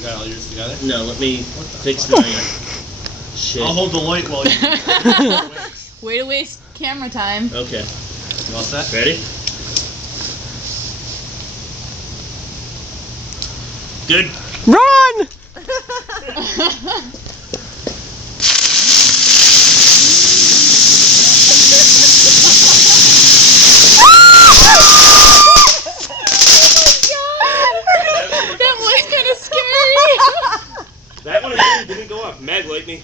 You got all yours together? No, let me fix mine. Shit. I'll hold the light while you. Way to waste camera time. Okay. You all set? Ready? Good. Run! That was kind of scary. That one didn't go off. Mag like me.